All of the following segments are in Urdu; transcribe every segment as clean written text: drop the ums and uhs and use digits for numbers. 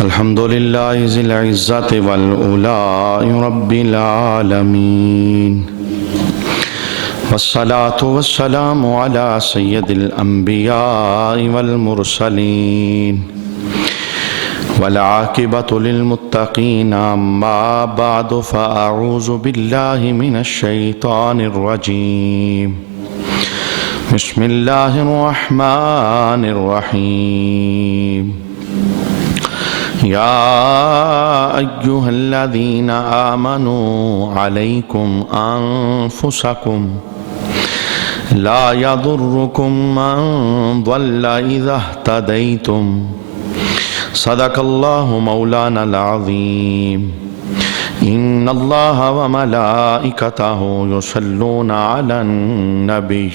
الحمد لله ذي العزة والأولاء رب العالمين والصلاة والسلام على سيد الأنبياء والمرسلين والعاقبة للمتقين أما بعد فأعوذ بالله من الشيطان الرجيم بسم الله الرحمن الرحيم يا أيها الذين آمنوا عليكم أنفسكم لا يضركم من ضل إذا اهتديتم صدق الله مولانا العظيم إن الله وملائكته يصلون على النبي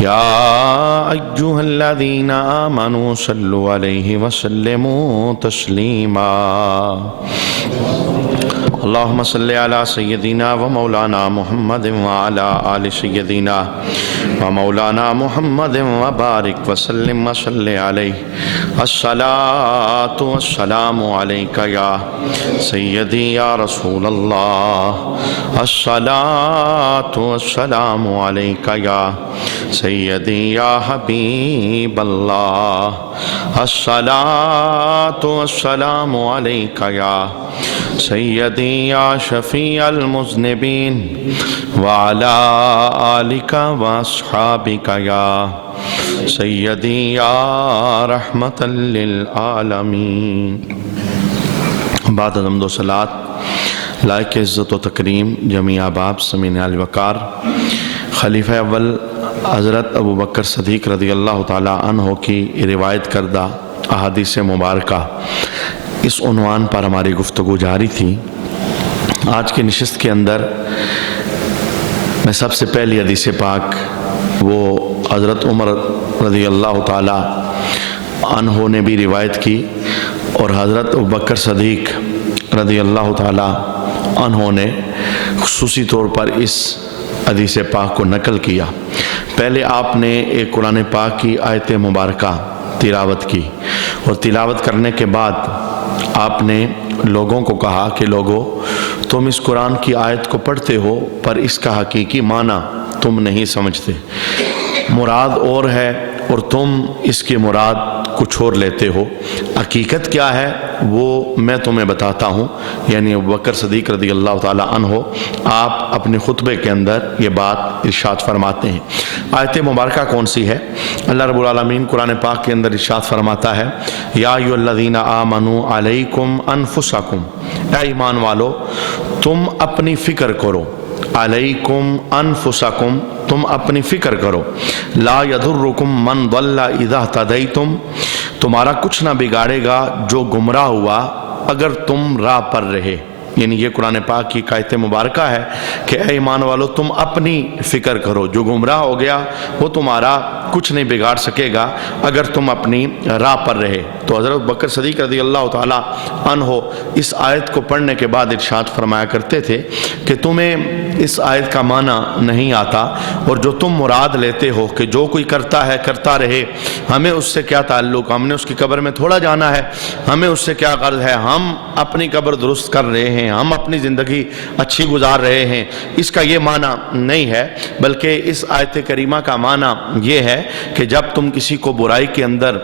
يا أيها الذين آمنوا صلوا عليه وسلموا تسليما اللهم صل على سيدنا ومولانا محمد وعلى آل سيدنا ومولانا محمد وبارك وسلم وصل عليه الصلاة والسلام عليك يا سيدي يا رسول الله الصلاة والسلام عليك يا سيدي يا حبيب الله الصلاة والسلام عليك يا سيدي يا شفيع المذنبين وعلى آلك وأصحابك يا سيدي يا رحمة للعالمين بعد حمد و صلات لائق عزت و تکریم جمیع احباب سمعین الوقار خلیفہ اول حضرت ابو بکر صدیق رضی اللہ تعالیٰ عنہ کی روایت کردہ احادیث مبارکہ اس عنوان پر ہماری گفتگو جاری تھی۔ آج کی نشست کے اندر میں سب سے پہلی حدیث پاک وہ حضرت عمر رضی اللہ تعالیٰ عنہ نے بھی روایت کی اور حضرت ابو بکر صدیق رضی اللہ تعالیٰ عنہ نے خصوصی طور پر اس حدیث پاک کو نقل کیا۔ پہلے آپ نے ایک قرآن پاک کی آیت مبارکہ تلاوت کی اور تلاوت کرنے کے بعد آپ نے لوگوں کو کہا کہ لوگو تم اس قرآن کی آیت کو پڑھتے ہو پر اس کا حقیقی معنی تم نہیں سمجھتے، مراد اور ہے اور تم اس کی مراد کچھ اور لیتے ہو، حقیقت کیا ہے وہ میں تمہیں بتاتا ہوں۔ یعنی ابو بکر صدیق رضی اللہ تعالیٰ عنہ آپ اپنے خطبے کے اندر یہ بات ارشاد فرماتے ہیں۔ آیت مبارکہ کون سی ہے؟ اللہ رب العالمین قرآن پاک کے اندر ارشاد فرماتا ہے یا ایھا الذین آمنوا علیکم انفسکم، اے ایمان والو تم اپنی فکر کرو، علیکم انفسکم تم اپنی فکر کرو، لا یضرکم من ضل اذا اہتدیتم تمہارا کچھ نہ بگاڑے گا جو گمراہ ہوا اگر تم راہ پر رہے۔ یعنی یہ قرآن پاک کی آیت مبارکہ ہے کہ اے ایمان والو تم اپنی فکر کرو، جو گمراہ ہو گیا وہ تمہارا کچھ نہیں بگاڑ سکے گا اگر تم اپنی راہ پر رہے۔ تو حضرت بکر صدیق رضی اللہ تعالیٰ عنہ اس آیت کو پڑھنے کے بعد ارشاد فرمایا کرتے تھے کہ تمہیں اس آیت کا معنی نہیں آتا اور جو تم مراد لیتے ہو کہ جو کوئی کرتا ہے کرتا رہے، ہمیں اس سے کیا تعلق، ہم نے اس کی قبر میں تھوڑا جانا ہے، ہمیں اس سے کیا غرض ہے، ہم اپنی قبر درست کر رہے ہیں، ہم اپنی زندگی اچھی گزار رہے ہیں، اس کا یہ معنی نہیں ہے، بلکہ اس آیت کریمہ کا معنی یہ ہے کہ جب تم کسی کو برائی کے اندر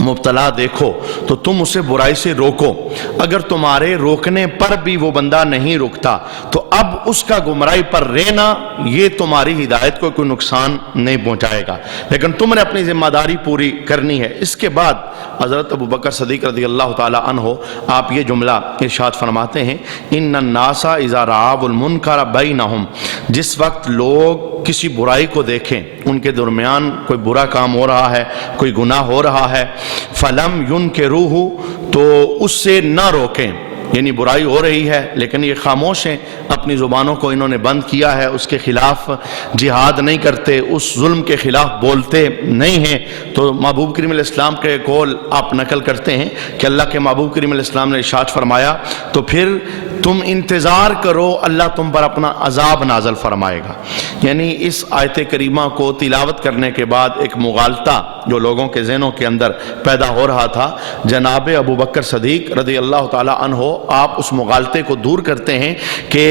مبتلا دیکھو تو تم اسے برائی سے روکو، اگر تمہارے روکنے پر بھی وہ بندہ نہیں رکتا تو اب اس کا گمراہی پر رہنا یہ تمہاری ہدایت کو کوئی نقصان نہیں پہنچائے گا، لیکن تم نے اپنی ذمہ داری پوری کرنی ہے۔ اس کے بعد حضرت ابو بکر صدیق رضی اللہ تعالی عنہ آپ یہ جملہ ارشاد فرماتے ہیں ان الناس اذا رأوا المنکر بینہم، جس وقت لوگ کسی برائی کو دیکھیں، ان کے درمیان کوئی برا کام ہو رہا ہے، کوئی گناہ ہو رہا ہے، فلم ينکروہ تو اس سے نہ روکیں، یعنی برائی ہو رہی ہے لیکن یہ خاموش ہیں، اپنی زبانوں کو انہوں نے بند کیا ہے، اس کے خلاف جہاد نہیں کرتے، اس ظلم کے خلاف بولتے نہیں ہیں۔ تو محبوب کریم علیہ السلام کے قول آپ نقل کرتے ہیں کہ اللہ کے محبوب کریم علیہ السلام نے ارشاد فرمایا تو پھر تم انتظار کرو، اللہ تم پر اپنا عذاب نازل فرمائے گا۔ یعنی اس آیت کریمہ کو تلاوت کرنے کے بعد ایک مغالطہ جو لوگوں کے ذہنوں کے اندر پیدا ہو رہا تھا، جناب ابو بکر صدیق رضی اللہ تعالی عنہ آپ اس مغالطے کو دور کرتے ہیں کہ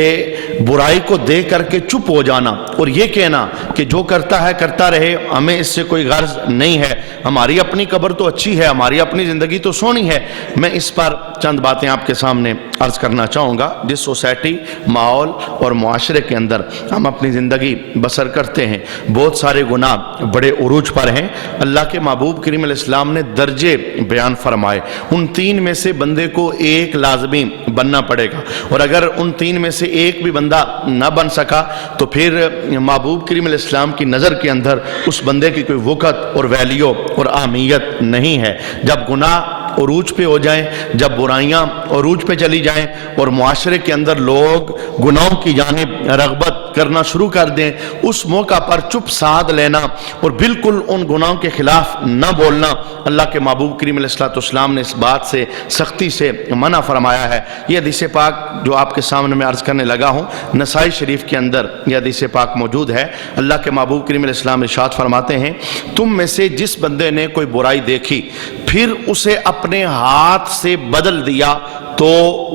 برائی کو دیکھ کر کے چپ ہو جانا اور یہ کہنا کہ جو کرتا ہے کرتا رہے، ہمیں اس سے کوئی غرض نہیں ہے، ہماری اپنی قبر تو اچھی ہے، ہماری اپنی زندگی تو سونی ہے۔ میں اس پر چند باتیں آپ کے سامنے عرض کرنا چاہوں گا۔ جس سوسائٹی، ماحول اور معاشرے کے اندر ہم اپنی زندگی بسر کرتے ہیں، بہت سارے گناہ بڑے عروج پر ہیں۔ اللہ کے محبوب کریم علیہ السلام نے درجے بیان فرمائے، ان تین میں سے بندے کو ایک لازمی بننا پڑے گا، اور اگر ان تین میں سے ایک بھی بندہ نہ بن سکا تو پھر محبوب کریم علیہ السلام کی نظر کے اندر اس بندے کی کوئی وقت اور ویلیو اور اہمیت نہیں ہے۔ جب گناہ عروج پہ ہو جائیں، جب برائیاں عروج پہ چلی جائیں اور معاشرے کے اندر لوگ گناہوں کی جانب رغبت کرنا شروع کر دیں، اس موقع پر چپ سادھ لینا اور بالکل ان گناہوں کے خلاف نہ بولنا، اللہ کے محبوب کریم علیہ السلام نے اس بات سے سختی سے منع فرمایا ہے۔ یہ حدیث پاک جو آپ کے سامنے میں عرض کرنے لگا ہوں، نسائی شریف کے اندر یہ حدیث پاک موجود ہے۔ اللہ کے محبوب کریم علیہ السلام ارشاد فرماتے ہیں، تم میں سے جس بندے نے کوئی برائی دیکھی پھر اسے اپنے ہاتھ سے بدل دیا تو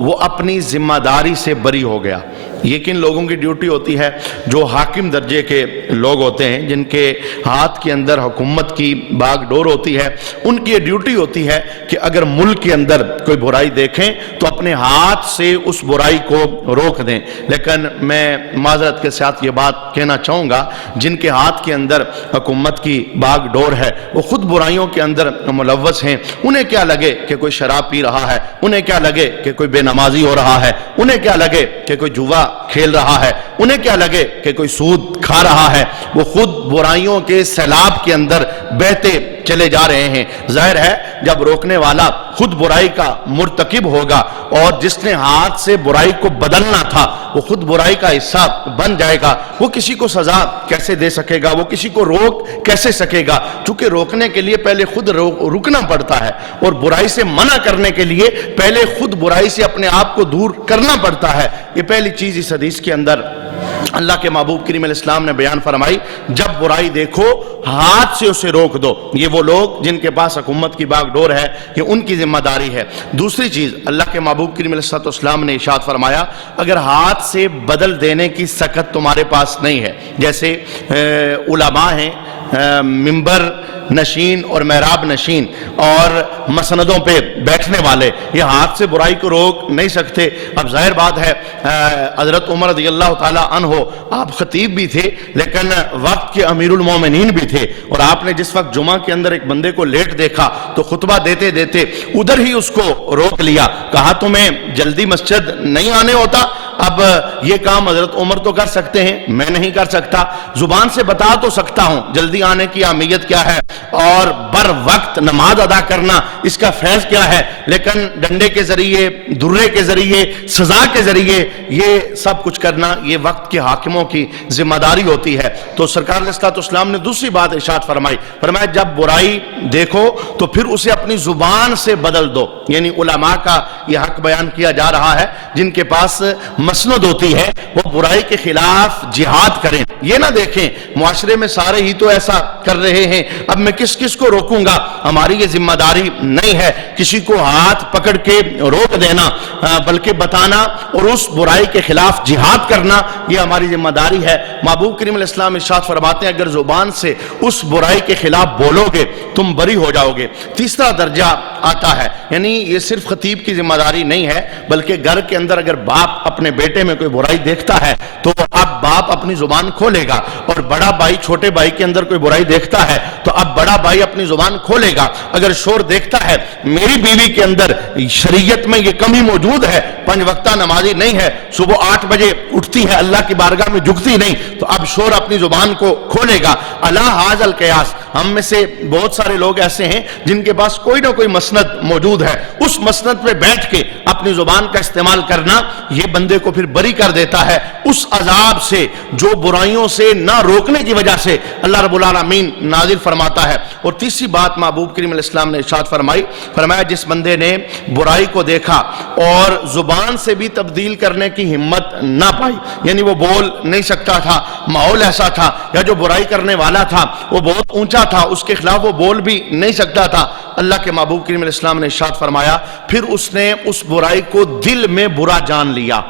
وہ اپنی ذمہ داری سے بری ہو گیا۔ یہ کن لوگوں کی ڈیوٹی ہوتی ہے؟ جو حاکم درجے کے لوگ ہوتے ہیں، جن کے ہاتھ کے اندر حکومت کی باغ ڈور ہوتی ہے، ان کی یہ ڈیوٹی ہوتی ہے کہ اگر ملک کے اندر کوئی برائی دیکھیں تو اپنے ہاتھ سے اس برائی کو روک دیں۔ لیکن میں معذرت کے ساتھ یہ بات کہنا چاہوں گا، جن کے ہاتھ کے اندر حکومت کی باغ ڈور ہے وہ خود برائیوں کے اندر ملوث ہیں۔ انہیں کیا لگے کہ کوئی شراب پی رہا ہے، انہیں کیا لگے کہ کوئی بے نمازی ہو رہا ہے، انہیں کیا لگے کہ کوئی جوا کھیل رہا ہے، انہیں کیا لگے کہ کوئی سود کھا رہا ہے، وہ خود برائیوں کے سیلاب کے اندر بہتے چلے جا رہے ہیں۔ ظاہر ہے جب روکنے والا خود برائی کا مرتکب ہوگا اور جس نے ہاتھ سے برائی کو بدلنا تھا وہ خود برائی کا حصہ بن جائے گا، وہ کسی کو سزا کیسے دے سکے گا، وہ کسی کو روک کیسے سکے گا؟ چونکہ روکنے کے لیے پہلے خود رکنا پڑتا ہے، اور برائی سے منع کرنے کے لیے پہلے خود برائی سے اپنے آپ کو دور کرنا پڑتا ہے۔ یہ پہلی چیز اس حدیث کے اندر اللہ کے محبوب کریم علیہ السلام نے بیان فرمائی، جب برائی دیکھو ہاتھ سے اسے روک دو۔ یہ وہ لوگ جن کے پاس حکومت کی باغ ڈور ہے، یہ ان کی ذمہ داری ہے۔ دوسری چیز اللہ کے محبوب کریم علیہ السلام نے ارشاد فرمایا، اگر ہاتھ سے بدل دینے کی سکت تمہارے پاس نہیں ہے، جیسے علماء ہیں، ممبر نشین اور محراب نشین اور مسندوں پہ بیٹھنے والے، یہ ہاتھ سے برائی کو روک نہیں سکتے۔ اب ظاہر بات ہے حضرت عمر رضی اللہ تعالی عنہ آپ خطیب بھی تھے لیکن وقت کے امیر المومنین بھی تھے، اور آپ نے جس وقت جمعہ کے اندر ایک بندے کو لیٹ دیکھا تو خطبہ دیتے دیتے ادھر ہی اس کو روک لیا، کہا تمہیں جلدی مسجد نہیں آنے ہوتا؟ اب یہ کام حضرت عمر تو کر سکتے ہیں، میں نہیں کر سکتا۔ زبان سے بتا تو سکتا ہوں جلدی آنے کی اہمیت کیا ہے اور بر وقت نماز ادا کرنا اس کا فیض کیا ہے، لیکن ڈنڈے کے ذریعے، درے کے ذریعے، سزا کے ذریعے یہ سب کچھ کرنا یہ وقت کے حاکموں کی ذمہ داری ہوتی ہے۔ تو سرکار علیہ السلام نے دوسری بات ارشاد فرمایا جب برائی دیکھو تو پھر اسے اپنی زبان سے بدل دو۔ یعنی علماء کا یہ حق بیان کیا جا رہا ہے، جن کے پاس مسند ہوتی ہے وہ برائی کے خلاف جہاد کریں، یہ نہ دیکھیں معاشرے میں سارے ہی تو ایسا کر رہے ہیں، اب میں کس کو روکوں گا؟ ہماری یہ ذمہ داری نہیں ہے کسی کو ہاتھ پکڑ کے روک دینا، بلکہ بتانا اور اس برائی کے خلاف جہاد کرنا یہ ہماری ذمہ داری ہے۔ محبوب کریم علیہ السلام ارشاد فرماتے ہیں اگر زبان سے اس برائی کے خلاف بولو گے تم بری ہو جاؤ گے۔ تیسرا درجہ آتا ہے، یعنی یہ صرف خطیب کی ذمہ داری نہیں ہے بلکہ گھر کے اندر اگر باپ اپنے بیٹے میں کوئی برائی دیکھتا ہے تو اب باپ اپنی زبان کھولے گا، اور بڑا بھائی چھوٹے بھائی کے اندر کوئی برائی دیکھتا ہے تو اب بڑا بھائی اپنی زبان کھولے گا۔ اگر شور دیکھتا ہے میری بیوی کے اندر شریعت میں یہ کمی موجود ہے، 5 وقتہ نمازی نہیں ہے، صبح 8 بجے اٹھتی ہے، اللہ کی بارگاہ میں جھکتی نہیں، تو اب شور اپنی زبان کو کھولے گا۔ الا ھذا القیاس، ہم میں سے بہت سارے لوگ ایسے ہیں جن کے پاس کوئی نہ کوئی مسند موجود ہے، اس مسند پہ بیٹھ کے اپنی زبان کا استعمال کرنا یہ بندے کو پھر بری کر دیتا ہے اس عذاب سے جو برائیوں سے نہ روکنے کی وجہ سے اللہ رب العالمین نازل فرماتا ہے۔ اور تیسری بات محبوب کریم علیہ السلام نے ارشاد فرمایا جس بندے نے برائی کو دیکھا اور زبان سے بھی تبدیل کرنے کی ہمت نہ پائی، یعنی وہ بول نہیں سکتا تھا، ماحول ایسا تھا، یا جو برائی کرنے والا تھا وہ بہت اونچا تھا، اس کے خلاف وہ بول بھی نہیں سکتا تھا، اللہ کے محبوب کریم علیہ السلام نے ارشاد فرمایا پھر اس نے اس برائی کو دل میں برا جان لیا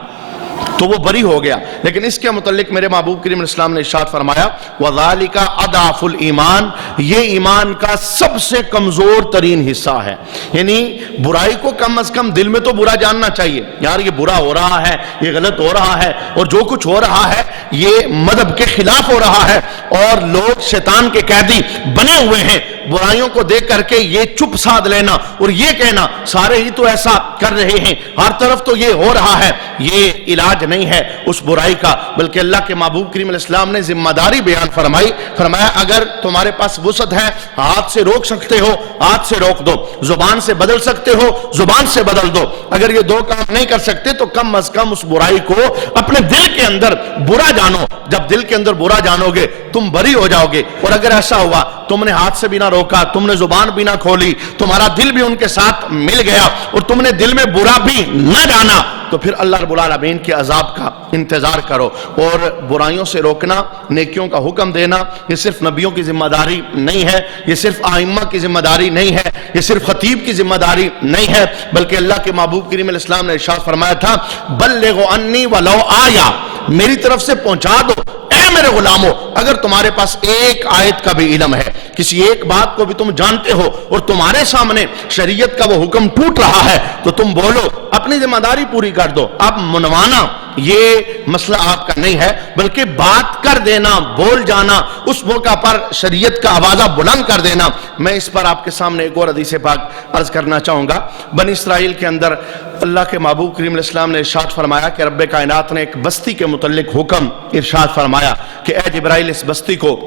تو وہ بری ہو گیا۔ لیکن اس کے متعلق میرے محبوب کریم علیہ السلام نے ارشاد فرمایا وَذَلِكَ أَضْعَفُ الْإِيمَانِ، یہ ایمان کا سب سے کمزور ترین حصہ ہے۔ یعنی برائی کو کم از کم دل میں تو برا جاننا چاہیے، یار یہ برا ہو رہا ہے، یہ غلط ہو رہا ہے، اور جو کچھ ہو رہا ہے یہ مذہب کے خلاف ہو رہا ہے اور لوگ شیطان کے قیدی بنے ہوئے ہیں، برائیوں کو دیکھ کر کے یہ چپ سادھ لینا اور یہ کہنا سارے ہی تو ایسا کر رہے ہیں، ہر طرف تو یہ ہو رہا ہے، یہ علاج نہیں ہے اس برائی کا، بلکہ اللہ کے محبوب کریم علیہ السلام نے ذمہ داری بیان فرمایا اگر تمہارے پاس وسعت ہے ہاتھ سے روک سکتے ہو ہاتھ سے روک دو، زبان سے بدل سکتے ہو زبان سے بدل دو، اگر یہ دو کام نہیں کر سکتے تو کم از کم اس برائی کو اپنے دل کے اندر برا جانو، جب دل کے اندر برا جانو گے تم بری ہو جاؤ گے، اور اگر ایسا ہوا تم نے ہاتھ سے بھی نہ روکا، تم نے زبان بھی نہ کھولی، تمہارا دل بھی ان کے ساتھ مل گیا اور تم نے دل میں برا بھی نہ جانا، تو پھر اللہ رب العالمین کے عذاب کا انتظار کرو۔ اور برائیوں سے روکنا، نیکیوں کا حکم دینا، یہ صرف نبیوں کی ذمہ داری نہیں ہے، یہ صرف ائمہ کی ذمہ داری نہیں ہے، یہ صرف خطیب کی ذمہ داری نہیں ہے، بلکہ اللہ کے محبوب کریم علیہ السلام نے ارشاد فرمایا تھا بلغوا عنی ولو آیا، میری طرف سے پہنچا دو اے میرے غلاموں، اگر تمہارے پاس ایک آیت کا بھی علم ہے، کسی ایک بات کو بھی تم جانتے ہو اور تمہارے سامنے شریعت کا وہ حکم ٹوٹ رہا ہے تو تم بولو، اپنی ذمہ داری پوری کر دو۔ اب منوانا یہ مسئلہ آپ کا نہیں ہے، بلکہ بات کر دینا، بول جانا، اس موقع پر شریعت کا آوازہ بلند کر دینا۔ میں اس پر آپ کے سامنے ایک اور حدیث پاک عرض کرنا چاہوں گا۔ بنی اسرائیل کے اندر اللہ کے محبوب کریم علیہ السلام نے ارشاد فرمایا کہ رب کائنات نے ایک بستی کے متعلق حکم ارشاد فرمایا کہ اے جبرائیل اس بستی کو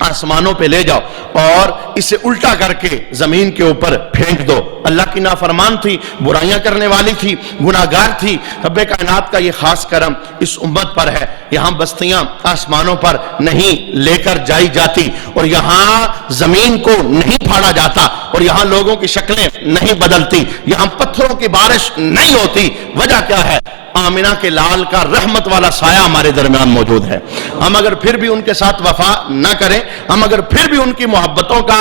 آسمانوں پہ لے جاؤ اور اسے الٹا کر کے زمین کے اوپر پھینک دو۔ اللہ کی نافرمان تھی، برائیاں کرنے والی تھی، گناہگار تھی، رب کائنات کا یہ خاص کرم اس امت پر ہے، یہاں بستیاں آسمانوں پر نہیں لے کر جائی جاتی اور یہاں زمین کو نہیں پھاڑا جاتا اور یہاں لوگوں کی شکلیں نہیں بدلتی، یہاں پتھروں کی بارش نہیں ہوتی۔ وجہ کیا ہے؟ آمنہ کے لال کا رحمت والا سایہ ہمارے درمیان موجود ہے۔ ہم اگر پھر بھی ان کے ساتھ وفا نہ کریں، ہم اگر پھر بھی ان کی محبتوں کا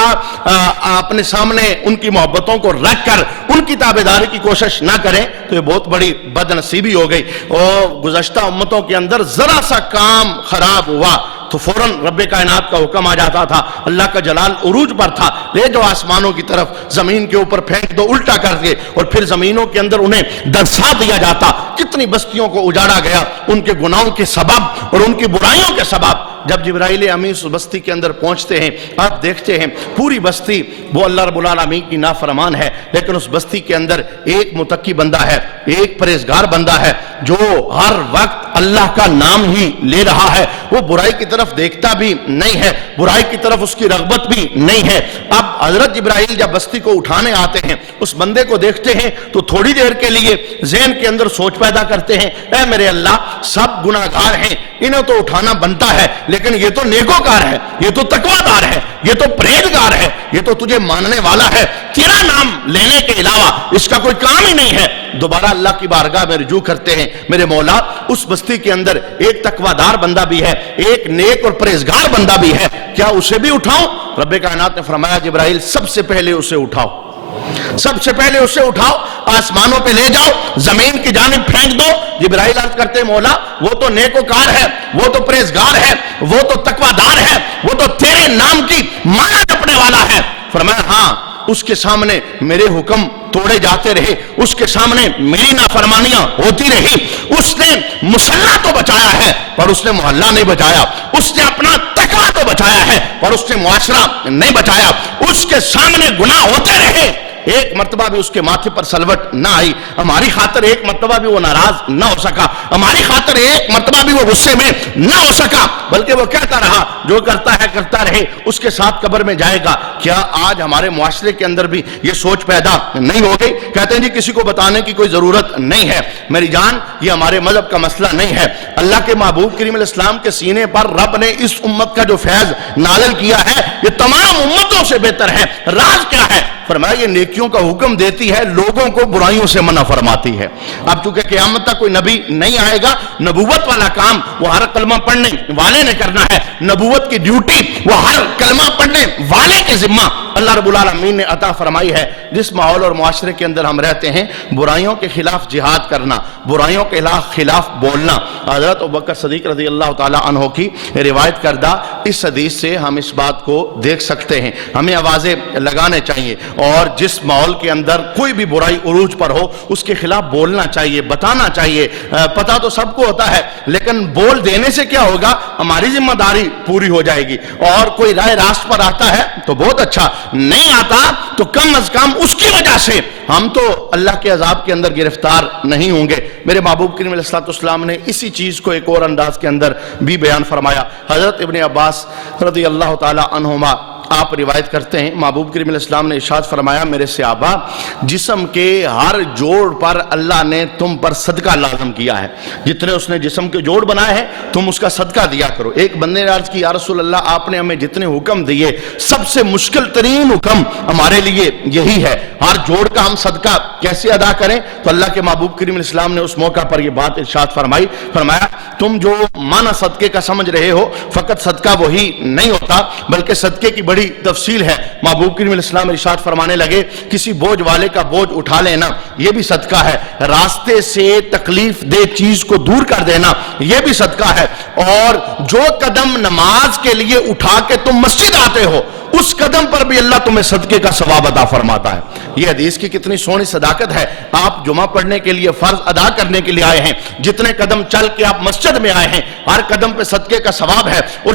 اپنے سامنے ان کی محبتوں کو رکھ کر ان کی تابعداری کی کوشش نہ کریں تو یہ بہت بڑی بد نصیبی ہو گئی۔ اور گزشتہ امتوں کے اندر ذرا سا کام خراب ہوا تو فوراً رب کائنات کا حکم آ جاتا تھا، اللہ کا جلال عروج پر تھا، لے جو آسمانوں کی طرف، زمین کے اوپر پھینک دو الٹا کر کے، اور پھر زمینوں کے اندر انہیں درسا دیا جاتا۔ کتنی بستیوں کو اجاڑا گیا ان کے گناہوں کے سبب اور ان کی برائیوں کے سبب۔ جب جبرائیل امین اس بستی کے اندر پہنچتے ہیں، آپ دیکھتے ہیں پوری بستی وہ اللہ رب العالمین کی نافرمان ہے، لیکن اس بستی کے اندر ایک متقی بندہ ہے، ایک پرہیزگار بندہ ہے جو ہر وقت اللہ کا نام ہی لے رہا ہے، وہ برائی کی طرف دیکھتا بھی نہیں ہے، برائی کی طرف اس کی رغبت بھی نہیں ہے۔ اب حضرت جبرائیل جب بستی کو اٹھانے آتے ہیں، اس بندے کو دیکھتے ہیں تو تھوڑی دیر کے لیے ذہن کے اندر سوچ پیدا کرتے ہیں، اے میرے اللہ سب گناہگار ہیں، انہیں تو اٹھانا بنتا ہے، لیکن یہ تو نیکوکار ہے، یہ تو تقویدار ہے، یہ تو پرہیزگار ہے، یہ تو تجھے ماننے والا ہے، تیرا نام لینے کے علاوہ اس کا کوئی کام ہی نہیں ہے۔ دوبارہ اللہ کی بارگاہ میں رجوع کرتے ہیں، میرے مولا اس بستی کے اندر ایک تقویدار بندہ بھی ہے، ایک نیک اور پرہیزگار بندہ بھی ہے، کیا اسے بھی اٹھاؤں؟ رب کائنات نے فرمایا جبرائیل سب سے پہلے اسے اٹھاؤ، سب سے پہلے اسے اٹھاؤ، آسمانوں پہ لے جاؤ، زمین کی جانب پھینک دو۔ جبرائیل عرض کرتے ہیں مولا وہ تو نیکوکار ہے، وہ تو پرہیزگار ہے، وہ تو تقویدار ہے، وہ تو تیرے نام کی مانا جپنے والا ہے۔ فرمایا ہاں، اس کے سامنے میرے حکم توڑے جاتے رہے، اس کے سامنے میری نافرمانیاں ہوتی رہی، اس نے مسلح تو بچایا ہے پر اس نے محلہ نہیں بچایا، اس نے اپنا تقویٰ تو بچایا ہے پر اس نے معاشرہ نہیں بچایا، اس کے سامنے گناہ ہوتے رہے ایک مرتبہ بھی اس کے ماتھے پر سلوٹ نہ آئی، ہماری خاطر ایک مرتبہ بھی وہ ناراض نہ ہو سکا، ہماری خاطر ایک مرتبہ بھی وہ غصے میں نہ ہو سکا، بلکہ وہ کہتا رہا جو کرتا ہے کرتا رہے، اس کے ساتھ قبر میں جائے گا۔ کیا آج ہمارے معاشرے کے اندر بھی یہ سوچ پیدا نہیں ہو گئی؟ کہتے ہیں جی کسی کو بتانے کی کوئی ضرورت نہیں ہے۔ میری جان، یہ ہمارے مذہب کا مسئلہ نہیں ہے۔ اللہ کے محبوب کریم علیہ السلام کے سینے پر رب نے اس امت کا جو فیض نازل کیا ہے یہ تمام امتوں سے بہتر ہے۔ راز کیا ہے؟ فرمایا یہ نیکیوں کا حکم دیتی ہے، لوگوں کو برائیوں سے منع فرماتی ہے۔ اب چونکہ قیامت تک کوئی نبی نہیں آئے گا، نبوت والا کام وہ ہر کلمہ پڑھنے والے نے کرنا ہے، نبوت کی ڈیوٹی وہ ہر کلمہ پڑھنے والے کے ذمہ اللہ رب العالمین نے عطا فرمائی ہے۔ جس ماحول اور معاشرے کے اندر ہم رہتے ہیں، برائیوں کے خلاف جہاد کرنا، برائیوں کے خلاف بولنا، حضرت ابوبکر صدیق رضی اللہ تعالی عنہ کی روایت کردہ اس حدیث سے ہم اس بات کو دیکھ سکتے ہیں۔ ہمیں آوازیں لگانے چاہیے، اور جس ماحول کے اندر کوئی بھی برائی عروج پر ہو اس کے خلاف بولنا چاہیے، بتانا چاہیے۔ پتہ تو سب کو ہوتا ہے، لیکن بول دینے سے کیا ہوگا؟ ہماری ذمہ داری پوری ہو جائے گی۔ اور کوئی رائے راست پر آتا ہے تو بہت اچھا، نہیں آتا تو کم از کم اس کی وجہ سے ہم تو اللہ کے عذاب کے اندر گرفتار نہیں ہوں گے۔ میرے محبوب کریم علیہ السلام نے اسی چیز کو ایک اور انداز کے اندر بھی بیان فرمایا۔ حضرت ابن عباس رضی اللہ تعالی عنہما آپ روایت کرتے ہیں، محبوب کریم علیہ السلام نے ارشاد فرمایا، میرے صحابہ، جسم کے ہر جوڑ پر اللہ نے تم پر صدقہ لازم کیا ہے۔ جتنے اس نے جسم کے جوڑ بنائے ہیں تم اس کا صدقہ دیا کرو۔ ایک بندے نے عرض کی، یا رسول اللہ، آپ نے ہمیں جتنے حکم دیے سب سے مشکل ترین حکم ہمارے لیے یہی ہے، ہر جوڑ کا ہم صدقہ کیسے ادا کریں؟ تو اللہ کے محبوب کریم علیہ السلام نے اس موقع پر یہ بات ارشاد فرمائی، فرمایا تم جو معنی صدقے کا سمجھ رہے ہو، فقط صدقہ وہی نہیں ہوتا بلکہ صدقے کی بڑی تفصیل ہے۔ محبوب کریم علیہ السلام ارشاد فرمانے لگے، کسی بوجھ والے کا بوجھ اٹھا لینا یہ بھی صدقہ ہے، راستے سے تکلیف دہ چیز کو دور کر دینا یہ بھی صدقہ ہے، اور جو قدم نماز کے لیے اٹھا کے تم مسجد آتے ہو اس قدم پر بھی اللہ تمہیں صدقے کا ثواب عطا فرماتا ہے۔ یہ حدیث کی کتنی سونی صداقت ہے۔ آپ جمعہ پڑھنے کے لیے، فرض ادا کرنے کے لیے آئے ہیں، جتنے قدم چل کے آپ مسجد میں آئے ہیں ہر قدم پہ صدقے کا ثواب ہے۔ اور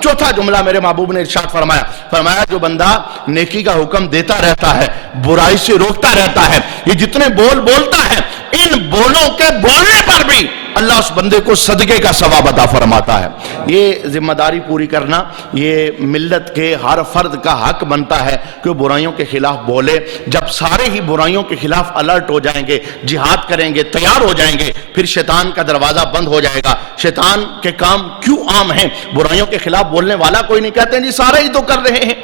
چوتھا جملہ میرے محبوب نے ارشاد فرمایا جو بندہ نیکی کا حکم دیتا رہتا ہے، برائی سے روکتا رہتا ہے، یہ جتنے بولتا ہے ان بولوں کے بولنے پر بھی اللہ اس بندے کو صدقے کا ثواب عطا فرماتا ہے۔ یہ ذمہ داری پوری کرنا یہ ملت کے ہر فرد کا حق بنتا ہے کہ وہ برائیوں کے خلاف بولے۔ جب سارے ہی برائیوں کے خلاف الرٹ ہو جائیں گے، جہاد کریں گے، تیار ہو جائیں گے، پھر شیطان کا دروازہ بند ہو جائے گا۔ شیطان کے کام کیوں عام ہیں؟ برائیوں کے خلاف بولنے والا کوئی نہیں، کہتے ہیں جی سارے ہی تو کر رہے ہیں،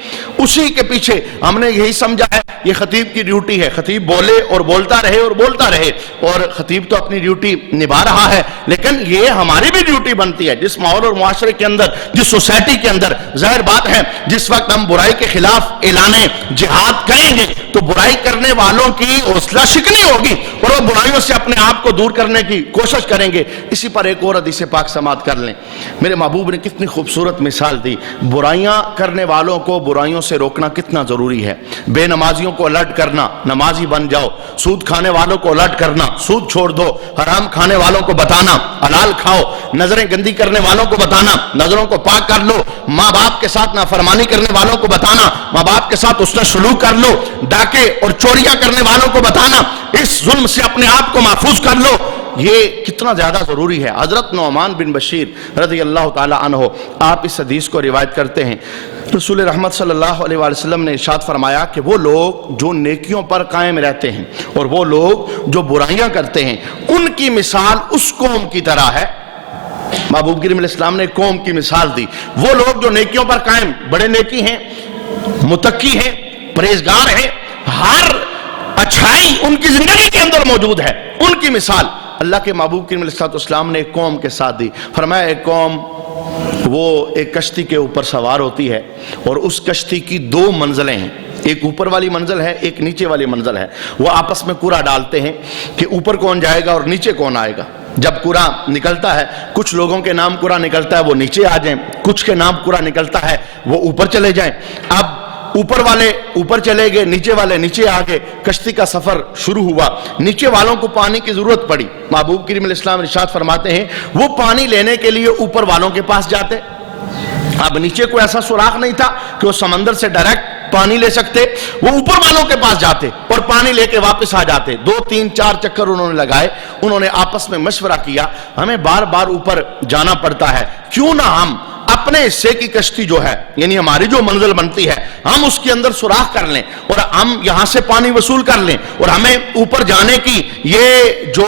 اسی کے پیچھے ہم نے یہی سمجھا ہے یہ خطیب کی ڈیوٹی ہے، خطیب بولے اور بولتا رہے اور بولتا رہے، اور خطیب تو اپنی ڈیوٹی نبھا رہا ہے، لیکن یہ ہماری بھی ڈیوٹی بنتی ہے۔ جس ماحول اور معاشرے کے اندر، جس سوسائٹی کے اندر، ظاہر بات ہے جس وقت ہم برائی کے خلاف اعلان جہاد کریں گے تو برائی کرنے والوں کی حوصلہ شکنی ہوگی اور وہ برائیوں سے اپنے آپ کو دور کرنے کی کوشش کریں گے۔ اسی پر ایک اور حدیث پاک سماعت کر لیں۔ میرے محبوب نے کتنی خوبصورت مثال دی، برائیاں کرنے والوں کو برائیوں سے روکنا کتنا ضروری ہے۔ بے نمازیوں کو الرٹ کرنا، نمازی بن جاؤ، سود کھانے والوں کو الرٹ کرنا، سود چھوڑ دو، حرام کھانے والوں کو بتانا حلال کھاؤ، نظریں گندی کرنے والوں کو بتانا نظروں کو پاک کر لو، ماں باپ کے ساتھ نافرمانی کرنے والوں کو بتانا ماں باپ کے ساتھ اس نے سلوک کر لو، ڈاکے اور چوریاں کرنے والوں کو بتانا اس ظلم سے اپنے آپ کو محفوظ کر لو۔ یہ کتنا زیادہ ضروری ہے۔ حضرت نعمان بن بشیر رضی اللہ تعالی عنہ آپ اس حدیث کو روایت کرتے ہیں، رسول رحمت صلی اللہ علیہ وسلم نے ارشاد فرمایا کہ وہ لوگ جو نیکیوں پر قائم رہتے ہیں اور وہ لوگ جو برائیاں کرتے ہیں ان کی مثال اس قوم کی طرح ہے۔ محبوب کریم علیہ السلام نے قوم کی مثال دی، وہ لوگ جو نیکیوں پر قائم، بڑے نیکی ہیں، متقی ہیں، پرہیزگار ہیں، ہر اچھائی ان کی زندگی کے اندر موجود ہے، ان کی مثال اللہ کے محبوب کریم علیہ السلام نے ایک قوم کے ساتھ دی۔ فرمایا ایک قوم وہ ایک کشتی کے اوپر سوار ہوتی ہے اور اس کشتی کی دو منزلیں ہیں، ایک اوپر والی منزل ہے، ایک نیچے والی منزل ہے۔ وہ آپس میں کوڑا ڈالتے ہیں کہ اوپر کون جائے گا اور نیچے کون آئے گا۔ جب کوڑا نکلتا ہے کچھ لوگوں کے نام کوڑا نکلتا ہے وہ نیچے آ جائیں، کچھ کے نام کوڑا نکلتا ہے وہ اوپر چلے جائیں۔ اب اوپر والے اوپر چلے گئے، نیچے والے نیچے آ گئے، کشتی کا سفر شروع ہوا۔ نیچے والوں کو پانی کی ضرورت پڑی، محبوب کریم علیہ السلام ارشاد فرماتے ہیں وہ پانی لینے کے لیے اوپر والوں کے پاس جاتے۔ اب نیچے کوئی ایسا سوراخ نہیں تھا کہ وہ سمندر سے ڈائریکٹ پانی لے سکتے، وہ اوپر والوں کے پاس جاتے اور پانی لے کے واپس آ جاتے. 2 3 4 چکر انہوں نے لگائے. انہوں نے آپس میں مشورہ کیا ہمیں بار بار اوپر جانا پڑتا ہے، کیوں نہ ہم اپنے حصے کی کشتی جو ہے، یعنی ہماری جو منزل بنتی ہے، ہم اس کے اندر سوراخ کر لیں اور ہم یہاں سے پانی وصول کر لیں اور ہمیں اوپر جانے کی یہ جو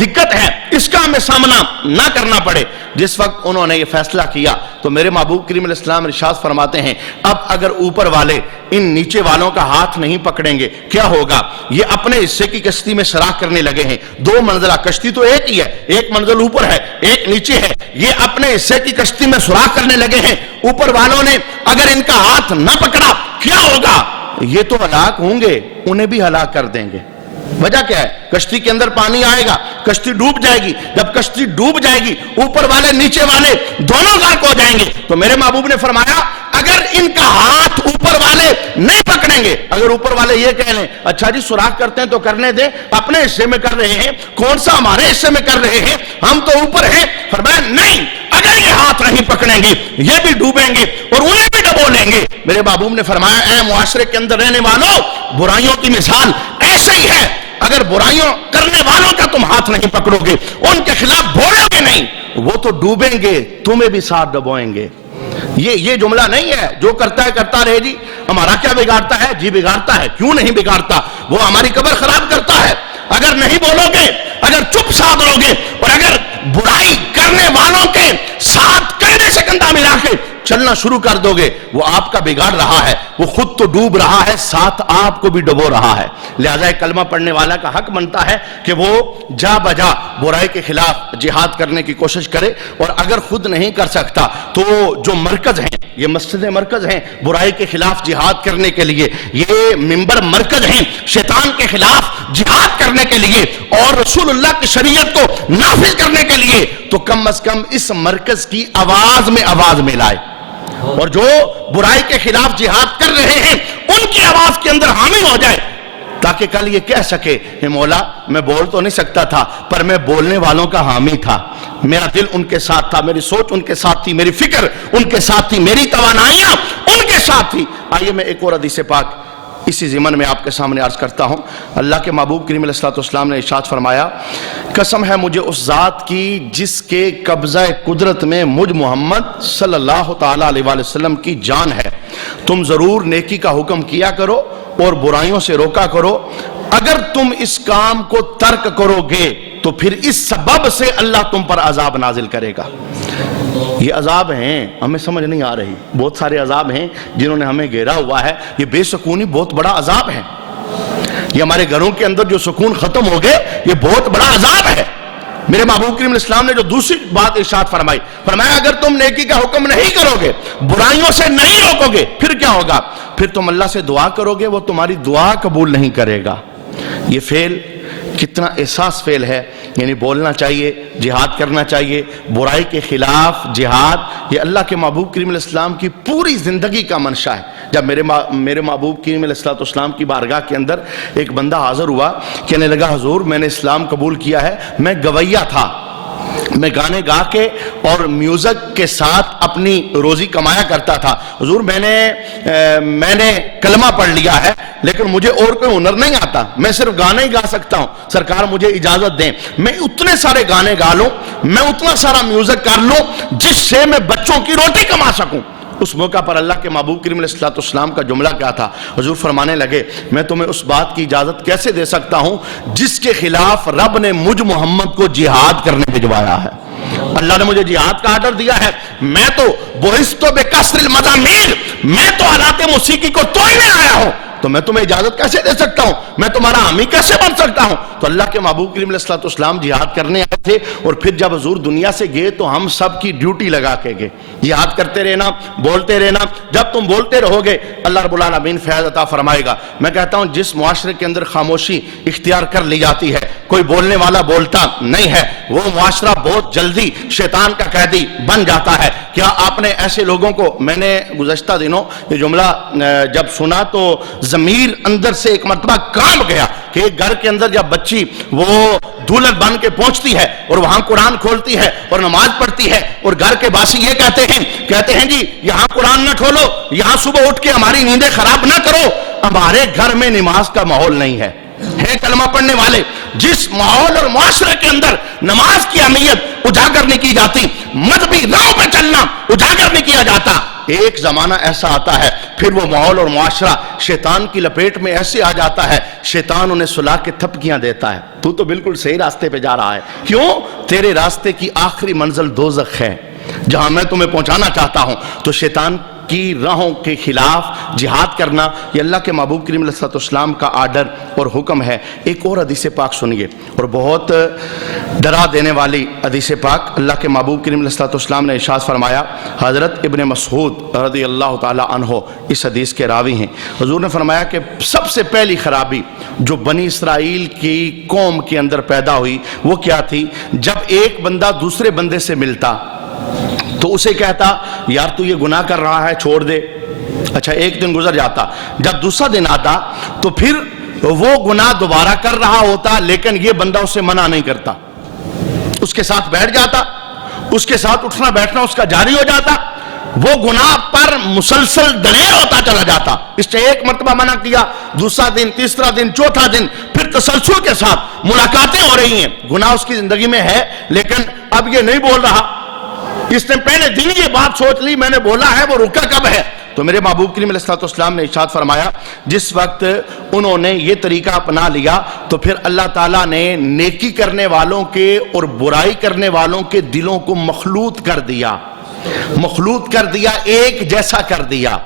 دقت ہے اس کا ہمیں سامنا نہ کرنا پڑے. جس وقت انہوں نے یہ فیصلہ کیا تو میرے محبوب کریم علیہ السلام ارشاد فرماتے ہیں اب اگر اوپر والے ان نیچے والوں کا ہاتھ نہیں پکڑیں گے کیا ہوگا؟ یہ اپنے حصے کی کشتی میں سوراخ کرنے لگے ہیں. 2 منزلہ کشتی تو ایک ہی ہے، ایک منزل اوپر ہے ایک نیچے ہے، یہ اپنے حصے کی کشتی میں سوراخ کرنے لگے ہیں. اوپر والوں نے اگر ان کا ہاتھ نہ پکڑا کیا ہوگا؟ یہ تو ہلاک ہوں گے، انہیں بھی ہلاک کر دیں گے. وجہ کیا ہے؟ کشتی کے اندر پانی آئے گا، کشتی ڈوب جائے گی. جب کشتی ڈوب جائے گی اوپر والے نیچے والے دونوں غرق ہو جائیں گے. تو میرے محبوب نے فرمایا اگر ان کا ہاتھ اوپر والے نہیں پکڑیں گے، اگر اوپر والے یہ کہہ لیں اچھا جی سوراخ کرتے ہیں تو کرنے دیں، اپنے حصے میں کر رہے ہیں، کون سا ہمارے حصے میں کر رہے ہیں، ہم تو اوپر ہیں. فرمایا نہیں، اگر یہ ہاتھ نہیں پکڑیں گے یہ بھی ڈوبیں گے اور انہیں بھی ڈبو لیں گے. میرے محبوب نے فرمایا اے معاشرے کے اندر رہنے والوں، برائیوں کی مثال ایسے ہی ہے. اگر برائیوں کرنے والوں کا تم ہاتھ نہیں پکڑو گے، ان کے خلاف بولو گے نہیں، وہ تو ڈوبیں گے، تمہیں بھی ساتھ ڈبوئیں گے. یہ جملہ نہیں ہے جو کرتا ہے کرتا رہے جی ہمارا کیا بگاڑتا ہے. جی بگاڑتا ہے، کیوں نہیں بگاڑتا؟ وہ ہماری قبر خراب کرتا ہے. اگر نہیں بولو گے، اگر چپ ساتھ رہو گے اور اگر برائی کرنے والوں کے ساتھ کندھے سے کندھا ملا کے چلنا شروع کر دو گے، وہ آپ کا بگاڑ رہا ہے، وہ خود تو ڈوب رہا ہے، ساتھ آپ کو بھی ڈبو رہا ہے. لہذا ایک کلمہ پڑھنے والا کا حق بنتا ہے کہ وہ جا بجا برائی کے خلاف جہاد کرنے کی کوشش کرے. اور اگر خود نہیں کر سکتا تو جو مرکز ہیں، یہ مسجد مرکز ہیں برائی کے خلاف جہاد کرنے کے لیے، یہ منبر مرکز ہیں شیطان کے خلاف جہاد کرنے کے لیے اور رسول اللہ کی شریعت کو نافذ کرنے کے لیے، تو کم از کم اس مرکز کی آواز میں آواز ملائے. اور جو برائی کے خلاف جہاد کر رہے ہیں ان کی آواز کے اندر حامی ہو جائے، تاکہ کل یہ کہہ سکے کہ مولا میں بول تو نہیں سکتا تھا پر میں بولنے والوں کا حامی تھا، میرا دل ان کے ساتھ تھا، میری سوچ ان کے ساتھ تھی، میری فکر ان کے ساتھ تھی، میری توانائیاں ان کے ساتھ تھی. آئیے میں ایک اور حدیث پاک اسی ضمن میں آپ کے سامنے عرض کرتا ہوں. اللہ کے محبوب کریم علیہ السلام نے ارشاد فرمایا قسم ہے مجھے اس ذات کی جس کے قبضہ قدرت میں مجھ محمد صلی اللہ تعالیٰ علیہ وسلم کی جان ہے، تم ضرور نیکی کا حکم کیا کرو اور برائیوں سے روکا کرو. اگر تم اس کام کو ترک کرو گے تو پھر اس سبب سے اللہ تم پر عذاب نازل کرے گا. یہ عذاب ہیں ہمیں سمجھ نہیں آ رہی، بہت سارے عذاب ہیں جنہوں نے ہمیں گھیرا ہوا ہے. یہ بے سکونی بہت بڑا عذاب ہے، یہ ہمارے گھروں کے اندر جو سکون ختم ہو گئے یہ بہت بڑا عذاب ہے. میرے محبوب کریم علیہ السلام نے جو دوسری بات ارشاد فرمائی، فرمایا اگر تم نیکی کا حکم نہیں کرو گے، برائیوں سے نہیں روکو گے، پھر کیا ہوگا؟ پھر تم اللہ سے دعا کرو گے، وہ تمہاری دعا قبول نہیں کرے گا. یہ فعل کتنا احساس فعل ہے، یعنی بولنا چاہیے، جہاد کرنا چاہیے، برائی کے خلاف جہاد، یہ اللہ کے محبوب کریم علیہ السلام کی پوری زندگی کا منشا ہے. جب میرے محبوب کریم علیہ السلام کی بارگاہ کے اندر ایک بندہ حاضر ہوا، کہنے لگا حضور میں نے اسلام قبول کیا ہے، میں گویہ تھا، میں گانے گا کے اور میوزک کے ساتھ اپنی روزی کمایا کرتا تھا. حضور میں نے کلمہ پڑھ لیا ہے لیکن مجھے اور کوئی ہنر نہیں آتا، میں صرف گانے ہی گا سکتا ہوں، سرکار مجھے اجازت دیں میں اتنے سارے گانے گا لوں، میں اتنا سارا میوزک کر لوں جس سے میں بچوں کی روٹی کما سکوں. اس موقع پر اللہ کے محبوب کریم علیہ السلام کا جملہ کیا تھا؟ حضور فرمانے لگے میں تمہیں اس بات کی اجازت کیسے دے سکتا ہوں جس کے خلاف رب نے مجھ محمد کو جہاد کرنے بھجوایا ہے. اللہ نے مجھے جہاد کا آرڈر دیا ہے، میں تو بعثت بکسر المزامیر، میں تو آلات موسیقی کو توڑنے آیا ہوں، تو میں تمہیں اجازت کیسے دے سکتا ہوں؟ میں تمہارا حامی کیسے بن سکتا ہوں؟ تو اللہ کے محبوب کریم علیہ السلام جہاد کرنے آئے تھے اور پھر جب حضور دنیا سے گئے تو ہم سب کی ڈیوٹی لگا کے گئے، جہاد کرتے رہنا، بولتے رہنا. جب تم بولتے رہو گے اللہ رب العالمین فیض عطا فرمائے گا. میں کہتا ہوں جس معاشرے کے اندر خاموشی اختیار کر لی جاتی ہے، کوئی بولنے والا بولتا نہیں ہے، وہ معاشرہ بہت جلدی شیطان کا قیدی بن جاتا ہے. کیا آپ نے ایسے لوگوں کو، میں نے گزشتہ دنوں یہ جملہ جب سنا تو ضمیر اندر سے ایک مرتبہ کانپ گیا کہ ایک گھر کے اندر جب بچی وہ دولت بن کے پہنچتی ہے اور وہاں قرآن کھولتی ہے اور نماز پڑھتی ہے، اور گھر کے باسی یہ کہتے ہیں جی یہاں قرآن نہ کھولو، یہاں صبح اٹھ کے ہماری نیندیں خراب نہ کرو۔ ہمارے گھر میں نماز کا ماحول نہیں ہے۔ کلمہ پڑھنے والے جس ماحول اور معاشرے کے اندر نماز کی اہمیت اجاگر نہیں کی جاتی، مذہبی راہ پہ چلنا اجاگر نہیں کیا جاتا، ایک زمانہ ایسا آتا ہے پھر وہ ماحول اور معاشرہ شیطان کی لپیٹ میں ایسے آ جاتا ہے، شیطان انہیں سلا کے تھپکیاں دیتا ہے، تو بالکل صحیح راستے پہ جا رہا ہے، کیوں؟ تیرے راستے کی آخری منزل دوزخ ہے جہاں میں تمہیں پہنچانا چاہتا ہوں۔ تو شیطان کی راہوں کے خلاف جہاد کرنا یہ اللہ کے محبوب کریم علیہ السلام کا آرڈر اور حکم ہے۔ ایک اور حدیث پاک سنیے، اور بہت ڈرا دینے والی حدیث پاک۔ اللہ کے محبوب کریم علیہ السلام نے ارشاد فرمایا، حضرت ابن مسعود رضی اللہ تعالی عنہ اس حدیث کے راوی ہیں، حضور نے فرمایا کہ سب سے پہلی خرابی جو بنی اسرائیل کی قوم کے اندر پیدا ہوئی وہ کیا تھی؟ جب ایک بندہ دوسرے بندے سے ملتا تو اسے کہتا یار تو یہ گناہ کر رہا ہے چھوڑ دے، اچھا ایک دن گزر جاتا، جب دوسرا دن آتا تو پھر وہ گناہ دوبارہ کر رہا ہوتا لیکن یہ بندہ اسے منع نہیں کرتا، اس کے ساتھ بیٹھ جاتا، اس کے ساتھ اٹھنا بیٹھنا اس کا جاری ہو جاتا، وہ گناہ پر مسلسل دلیر ہوتا چلا جاتا۔ اس نے ایک مرتبہ منع کیا، دوسرا دن، تیسرا دن، چوتھا دن، پھر تسلسل کے ساتھ ملاقاتیں ہو رہی ہیں، گناہ اس کی زندگی میں ہے لیکن اب یہ نہیں بول رہا، اس نے پہلے دن یہ بات سوچ لی میں نے بولا ہے، وہ رکا کب ہے؟ تو میرے محبوب کریم علیہ السلام نے ارشاد فرمایا جس وقت انہوں نے یہ طریقہ اپنا لیا تو پھر اللہ تعالیٰ نے نیکی کرنے والوں کے اور برائی کرنے والوں کے دلوں کو مخلوط کر دیا، ایک جیسا کر دیا۔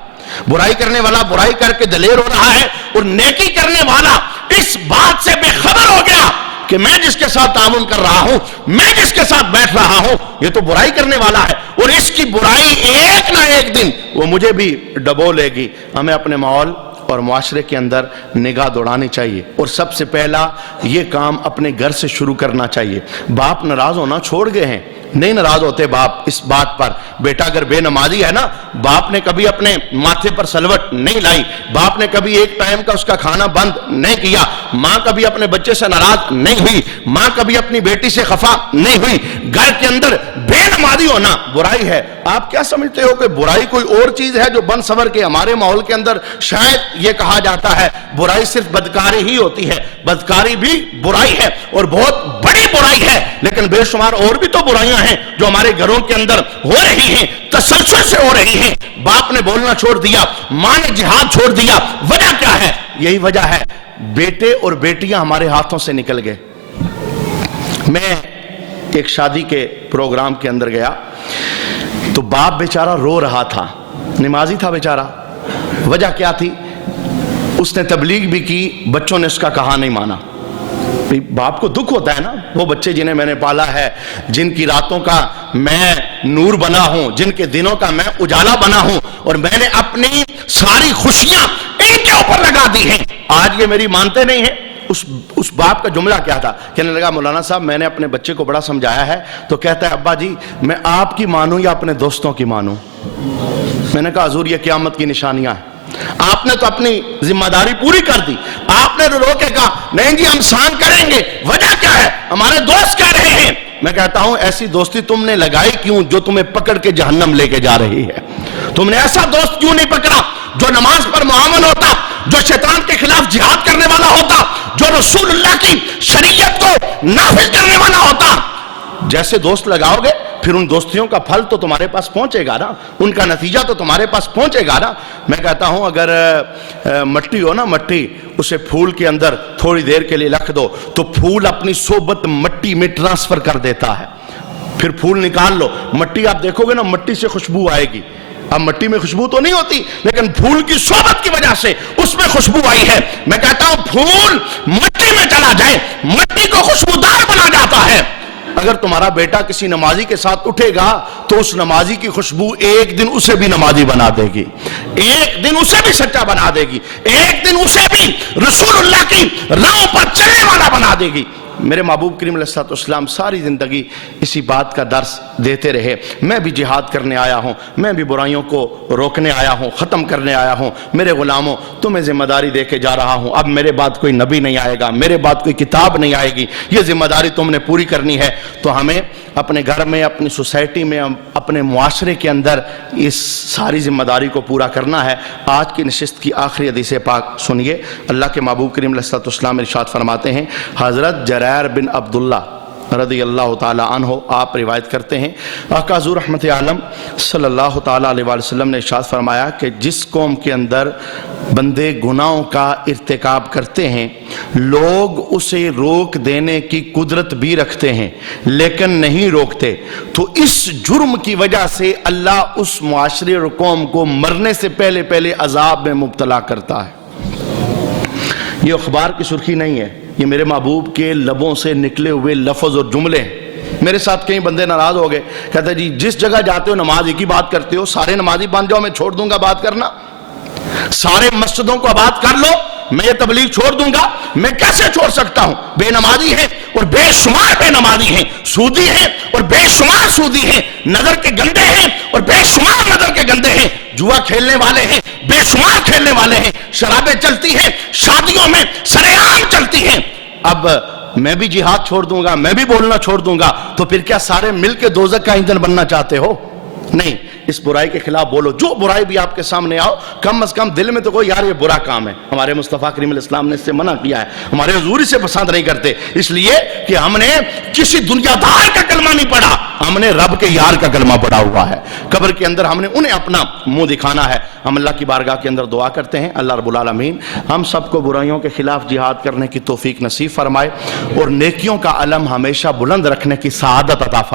برائی کرنے والا برائی کر کے دلیر ہو رہا ہے اور نیکی کرنے والا اس بات سے بے خبر ہو گیا کہ میں جس کے ساتھ تعاون کر رہا ہوں، میں جس کے ساتھ بیٹھ رہا ہوں، یہ تو برائی کرنے والا ہے اور اس کی برائی ایک نہ ایک دن وہ مجھے بھی ڈبو لے گی۔ ہمیں اپنے ماحول اور معاشرے کے اندر نگاہ دوڑانی چاہیے اور سب سے پہلا یہ کام اپنے گھر سے شروع کرنا چاہیے۔ باپ ناراض ہونا چھوڑ گئے ہیں، نہیں ناراض ہوتے باپ اس بات پر، بیٹا اگر بے نمازی ہے نا، باپ نے کبھی اپنے ماتھے پر سلوٹ نہیں لائی، باپ نے کبھی ایک ٹائم کا اس کا کھانا بند نہیں کیا، ماں کبھی اپنے بچے سے ناراض نہیں ہوئی، ماں کبھی اپنی بیٹی سے خفا نہیں ہوئی۔ گھر کے اندر بے نمازی ہونا برائی ہے۔ آپ کیا سمجھتے ہو کہ برائی کوئی اور چیز ہے جو بن سور کے؟ ہمارے ماحول کے اندر شاید یہ کہا جاتا ہے برائی صرف بدکاری ہی ہوتی ہے، بدکاری بھی برائی ہے اور بہت بڑی برائی ہے، لیکن بے شمار اور بھی تو برائیاں ہیں جو ہمارے گھروں کے اندر ہو رہی ہیں، تسلسل سے ہو رہی ہیں۔ باپ نے بولنا چھوڑ دیا، ماں نے جہاد چھوڑ دیا، وجہ کیا ہے؟ یہی وجہ ہے بیٹے اور بیٹیاں ہمارے ہاتھوں سے نکل گئے۔ میں ایک شادی کے پروگرام کے اندر گیا تو باپ بیچارہ رو رہا تھا، نمازی تھا بیچارہ، وجہ کیا تھی؟ اس نے تبلیغ بھی کی، بچوں نے اس کا کہا نہیں مانا۔ باپ کو دکھ ہوتا ہے نا، وہ بچے جنہیں میں نے پالا ہے، جن کی راتوں کا میں نور بنا ہوں، جن کے دنوں کا میں اجالا بنا ہوں، اور میں نے اپنی ساری خوشیاں ان کے اوپر لگا دی ہیں، آج یہ میری مانتے نہیں ہیں۔ اس باپ کا جملہ کیا تھا؟ کہنے لگا مولانا صاحب میں نے اپنے بچے کو بڑا سمجھایا ہے، تو کہتا ہے ابا جی میں آپ کی مانوں یا اپنے دوستوں کی مانوں؟ میں نے کہا حضور یہ قیامت کی نشانیاں ہیں، آپ نے تو اپنی ذمہ داری پوری کر دی، آپ نے رو کے کہا نہیں جی ہم سان کریں گے، وجہ کیا ہے؟ ہمارے دوست کہہ رہے ہیں۔ میں کہتا ہوں ایسی دوستی تم نے لگائی کیوں جو تمہیں پکڑ کے جہنم لے کے جا رہی ہے؟ تم نے ایسا دوست کیوں نہیں پکڑا جو نماز پر معاون ہوتا، جو شیطان کے خلاف جہاد کرنے والا ہوتا، جو رسول اللہ کی شریعت کو نافذ کرنے والا ہوتا؟ جیسے دوست لگاؤ گے پھر ان دوستیوں کا پھل تو تمہارے پاس پہنچے گا نا، ان کا نتیجہ تو تمہارے پاس پہنچے گا نا۔ میں کہتا ہوں اگر مٹی ہو نا، مٹی اسے پھول کے اندر تھوڑی دیر کے لیے رکھ دو تو پھول اپنی صحبت مٹی میں ٹرانسفر کر دیتا ہے، پھر پھول نکال لو، مٹی آپ دیکھو گے نا، مٹی سے خوشبو آئے گی۔ اب مٹی میں خوشبو تو نہیں ہوتی لیکن پھول کی صحبت کی وجہ سے اس میں خوشبو آئی ہے۔ میں کہتا ہوں پھول مٹی میں چلا جائے مٹی کو خوشبودار بنا جاتا ہے۔ اگر تمہارا بیٹا کسی نمازی کے ساتھ اٹھے گا تو اس نمازی کی خوشبو ایک دن اسے بھی نمازی بنا دے گی، ایک دن اسے بھی سچا بنا دے گی، ایک دن اسے بھی رسول اللہ کی راہ پر چلنے والا بنا دے گی۔ میرے محبوب کریم علیہ السلام ساری زندگی اسی بات کا درس دیتے رہے، میں بھی جہاد کرنے آیا ہوں، میں بھی برائیوں کو روکنے آیا ہوں، ختم کرنے آیا ہوں، میرے غلاموں تمہیں ذمہ داری دے کے جا رہا ہوں، اب میرے بعد کوئی نبی نہیں آئے گا، میرے بعد کوئی کتاب نہیں آئے گی، یہ ذمہ داری تم نے پوری کرنی ہے۔ تو ہمیں اپنے گھر میں، اپنی سوسائٹی میں، اپنے معاشرے کے اندر اس ساری ذمہ داری کو پورا کرنا ہے۔ آج کی نشست کی آخری حدیث پاک سنیے، اللہ کے محبوب کریم علیہ السلام ارشاد فرماتے ہیں، حضرت جریر بن عبداللہ رضی اللہ تعالیٰ عنہ آپ روایت کرتے ہیں، آقا حضور رحمت عالم صلی اللہ تعالیٰ علیہ وسلم نے ارشاد فرمایا کہ جس قوم کے اندر بندے گناہوں کا ارتکاب کرتے ہیں، لوگ اسے روک دینے کی قدرت بھی رکھتے ہیں لیکن نہیں روکتے، تو اس جرم کی وجہ سے اللہ اس معاشرے اور قوم کو مرنے سے پہلے عذاب میں مبتلا کرتا ہے۔ یہ اخبار کی سرخی نہیں ہے، یہ میرے محبوب کے لبوں سے نکلے ہوئے لفظ اور جملے ہیں۔ میرے ساتھ کئی بندے ناراض ہو گئے، کہتے ہیں جی جس جگہ جاتے ہو نماز ایک ہی بات کرتے ہو، سارے نمازی بن جاؤ میں چھوڑ دوں گا بات کرنا، سارے مسجدوں کو آباد کر لو میں یہ تبلیغ چھوڑ دوں گا، میں کیسے چھوڑ سکتا ہوں؟ بے نمازی ہیں اور بے شمار بے نمازی ہیں، سودی ہیں اور بے شمار سودی ہیں، نظر کے گندے ہیں اور بے شمار نظر کے گندے ہیں، جوا کھیلنے والے ہیں، بے شمار کھیلنے والے ہیں، شرابیں چلتی ہیں، شادیوں میں سرے عام چلتی ہیں۔ اب میں بھی جہاد چھوڑ دوں گا، میں بھی بولنا چھوڑ دوں گا، تو پھر کیا سارے مل کے دوزخ کا ایندھن بننا چاہتے ہو؟ نہیں، اس برائی کے خلاف بولو، جو برائی بھی آپ کے سامنے آؤ، کم از کم دل میں تو کوئی یار یہ برا کام ہے، ہمارے مصطفیٰ کریم علیہ السلام نے اس سے منع کیا ہے، ہمارے حضور اسے پسند نہیں کرتے، اس لیے کہ ہم نے کسی دنیا دار کا کلمہ نہیں پڑھا، ہم نے رب کے یار کا کلمہ پڑھا ہوا ہے۔ قبر کے اندر ہم نے انہیں اپنا منہ دکھانا ہے۔ ہم اللہ کی بارگاہ کے اندر دعا کرتے ہیں، اللہ رب العالمین ہم سب کو برائیوں کے خلاف جہاد کرنے کی توفیق نصیب فرمائے اور نیکیوں کا علم ہمیشہ بلند رکھنے کی سعادت عطا فرمائے۔